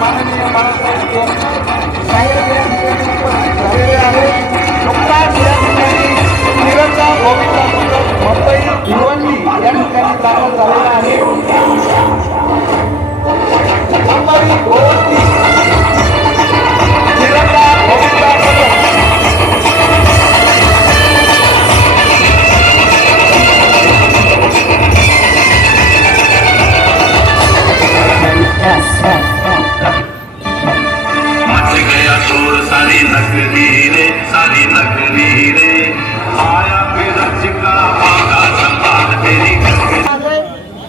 माननीय बाळासाहेब साहेब यांचे उपस्थित झालेले आहेत। नुकताच या ठिकाणी तिरंगा गोविंदा पथक मुंबई भिवंडी या ठिकाणी दाखल झालेला आहे। मुंबई भिवंडी तिरंगा गोविंदा पथक सारी नगरी रे आया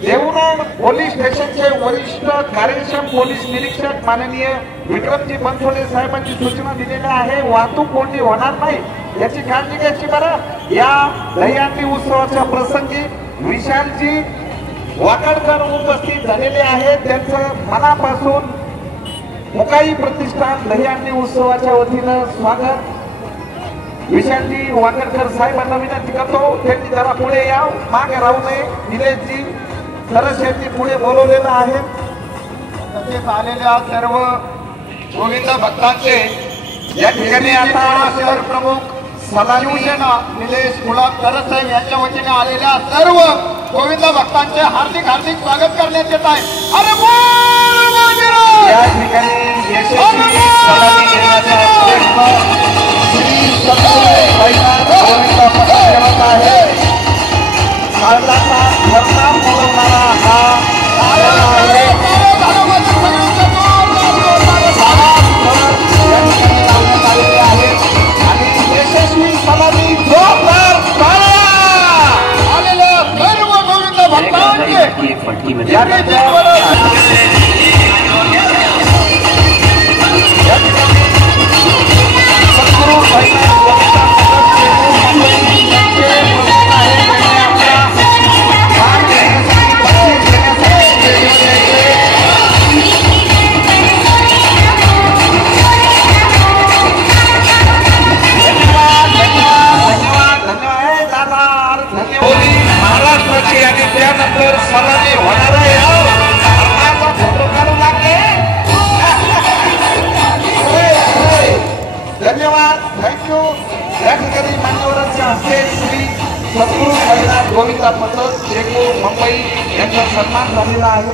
देवना पोलीस स्टेशनचे वरिष्ठ कार्यक्षम पोलीस निरीक्षक माननीय विक्रमजी बनसोडे साहेबांची सूचना दिलेल्या आहे। वाहतूक कोंडी होणार नाही याची काळजी घ्यायची बरं। या दहीहंडी उत्सवाच्या प्रसंगी विशालजी वाकडकर उपस्थित झालेले आहेत। त्यांचं मनापासून मुकाई प्रतिष्ठान दहीहंडी उत्सवाच्या वतीनं स्वागत। विशालजी वाकडकर साहेबांना विनंती करतो त्यांनी जरा पुढे या, मागे राहू नये। निलेशजी सरस यांनी पुढे बोलवलेलं आहे। तसेच आलेल्या सर्व गोविंद भक्तांचे या ठिकाणी आता शहर प्रमुख सदाशिवसेना निलेश गुलाब सरस साहेब यांच्या वतीने आलेल्या सर्व गोविंद भक्तांचे हार्दिक हार्दिक स्वागत करण्यात येत आहे। अरे या ठिकाणी यशस्वी सलामी देण्याचा प्रयत्न श्री गोविंदा पथक करत आहे। काळजाचा धरणाम बोलवणारा हा आहे। आणि यशस्वी सलामी जोरदार आलेल्या सर्व गोविंद भक्तांचे महाराष्ट्राची आणि त्यानंतर सलामी होणार आहे। फोटो काढू लागले। धन्यवाद, थँक्यू। या ठिकाणी मान्यवरांच्या हस्ते श्री सद्गुरू साईनाथ गोविंदा पथक शेखपूर मुंबई यांचा सन्मान झालेला आहे।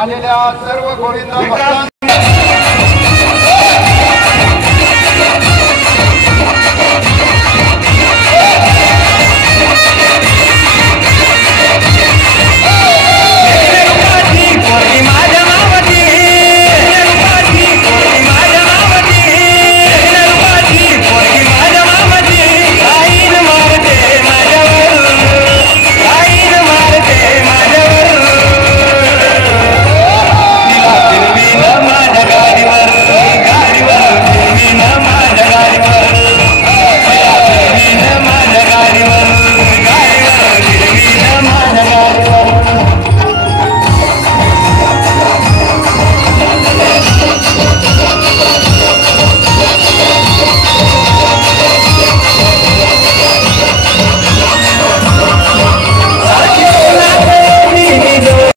आलेल्या सर्व गोविंदा